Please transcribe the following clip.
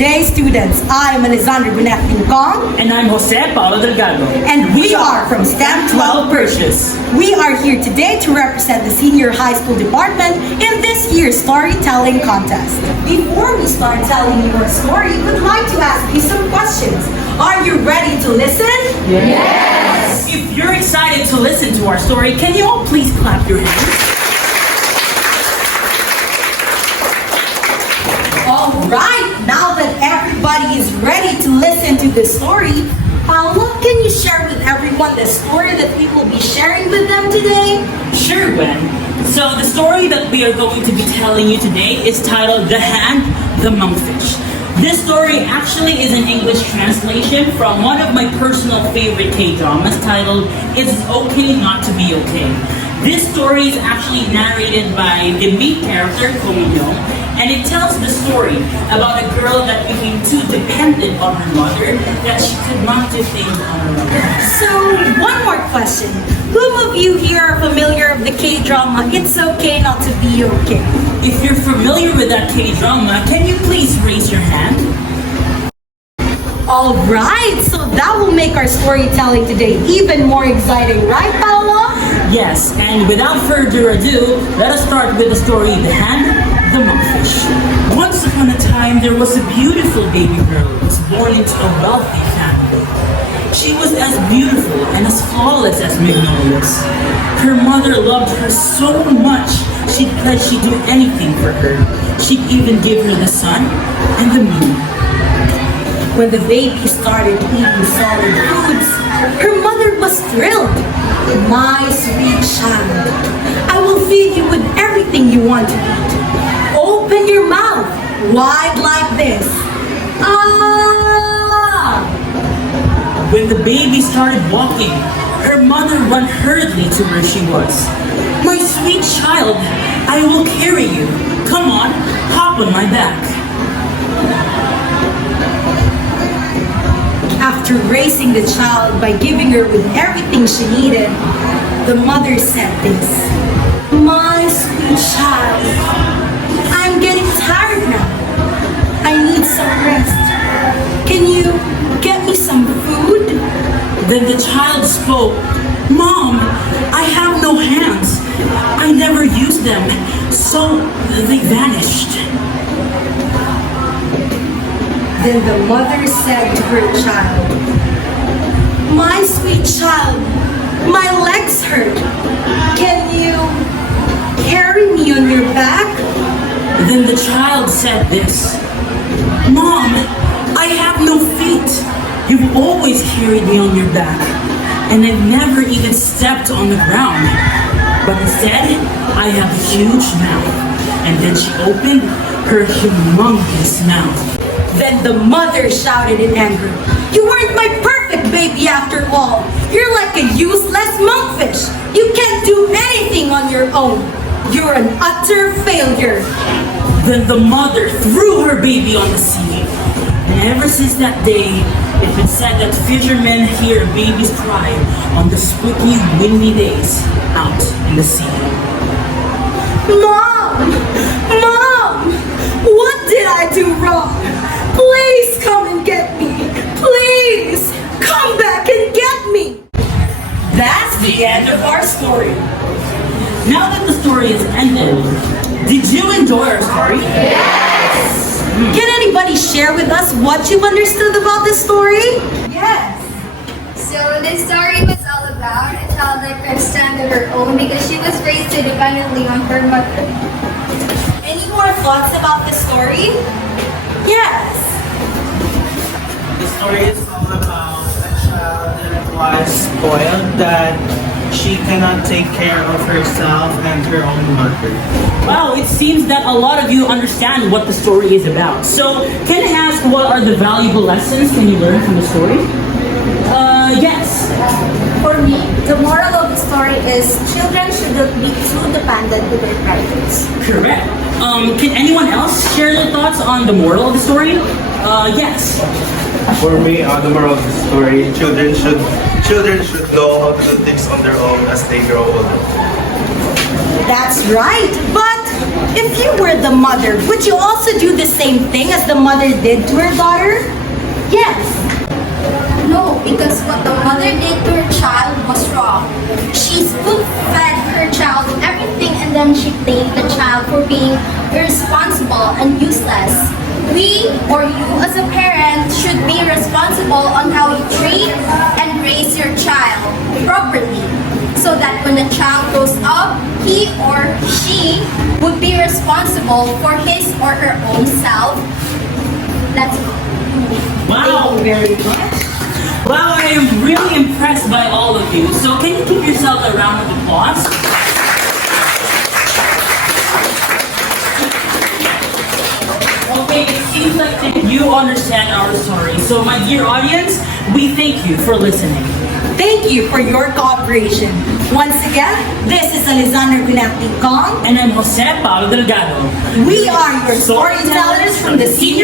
day, students. I am Alexander Bunet Kong. And I'm Jose Paulo Delgado. And we are from STEM 12 Purchase. We are here today to represent the Senior High School Department in this year's storytelling contest. Before we start telling you our story, we'd like to ask you some questions. Are you ready to listen? Yes! If you're excited to listen to our story, can you all please clap your hands? All right, now that everybody is ready to listen to the story, Paolo, can you share with everyone the story that we will be sharing with them today? Sure, Gwen. So the story that we are going to be telling you today is titled The Hand, the Monkfish. This story actually is an English translation from one of my personal favorite K-dramas titled It's Okay Not to Be Okay. This story is actually narrated by the main character, Ko Min-young, and it tells the story about a girl that became too dependent on her mother that she could not do things on her own. So, one more question. Whom of you here are familiar with the K-drama It's Okay Not to Be Okay? If you're familiar with that K-drama, can you please raise your hand? All right, so that will make our storytelling today even more exciting, right, Paolo? Yes, and without further ado, let us start with the story The Hand, the Monkfish. Once upon a time, there was a beautiful baby girl who was born into a wealthy family. She was as beautiful and as flawless as magnolias. Her mother loved her so much, she pledged she'd do anything for her. She'd even give her the sun and the moon. When the baby started eating solid foods, her mother was thrilled. My sweet child, I will feed you with everything you want to eat. Open your mouth wide like this. Ah! When the baby started walking, her mother ran hurriedly to where she was. My sweet child, I will carry you. Come on, hop on my back. After raising the child by giving her with everything she needed, the mother said this. My sweet child, I'm getting tired now. I need some rest. Can you get me some food? Then the child spoke, Mom, I have no hands. I never used them, so they vanished. Then the mother said to her child, my sweet child, my legs hurt. Can you carry me on your back? Then the child said this, Mom, I have no feet. You've always carried me on your back, and I've never even stepped on the ground. But instead, I have a huge mouth. And then she opened her humongous mouth. Then the mother shouted in anger, you weren't my perfect baby after all. You're like a useless monkfish. You can't do anything on your own. You're an utter failure. Then the mother threw her baby on the sea. And ever since that day, it's been said that fishermen hear babies cry on the spooky, windy days out in the sea. Mom! Mom! What did I do wrong? Please come and get me. Please come back and get me. That's the end of our story. Now that the story is ended, did you enjoy our story? Yes! Can anybody share with us what you understood about this story? Yes. So this story was all about a child that could stand on her own because she was raised independently on her mother. Any more thoughts about the story? Yes. The story is all about a child that was spoiled, that she cannot take care of herself and her own mother. Wow, it seems that a lot of you understand what the story is about. So, can I ask what are the valuable lessons can you learn from the story? Yes. For me, the moral of the story is children shouldn't be too dependent with their parents. Correct. Can anyone else share their thoughts on the moral of the story? Yes. For me, the moral of the story, children should know how to do things on their own as they grow older. That's right. But If you were the mother, would you also do the same thing as the mother did to her daughter? Yes. No, because what the mother did to her child was wrong. She spoon-fed her child everything and then she blamed the child for being irresponsible and useless. We, or you as a parent, should be responsible on how you treat and raise your child properly, so that when the child grows up, he or she would be responsible for his or her own self. That's all. Wow. Thank you very much. Wow, I am really impressed by all of you. So can you give yourself a round of applause? Okay, it seems like that you understand our story. So my dear audience, we thank you for listening. Thank you for your cooperation. Once again, this is Alexander Gunati Kong. And I'm Jose Paulo Delgado. We are your storytellers from the Senior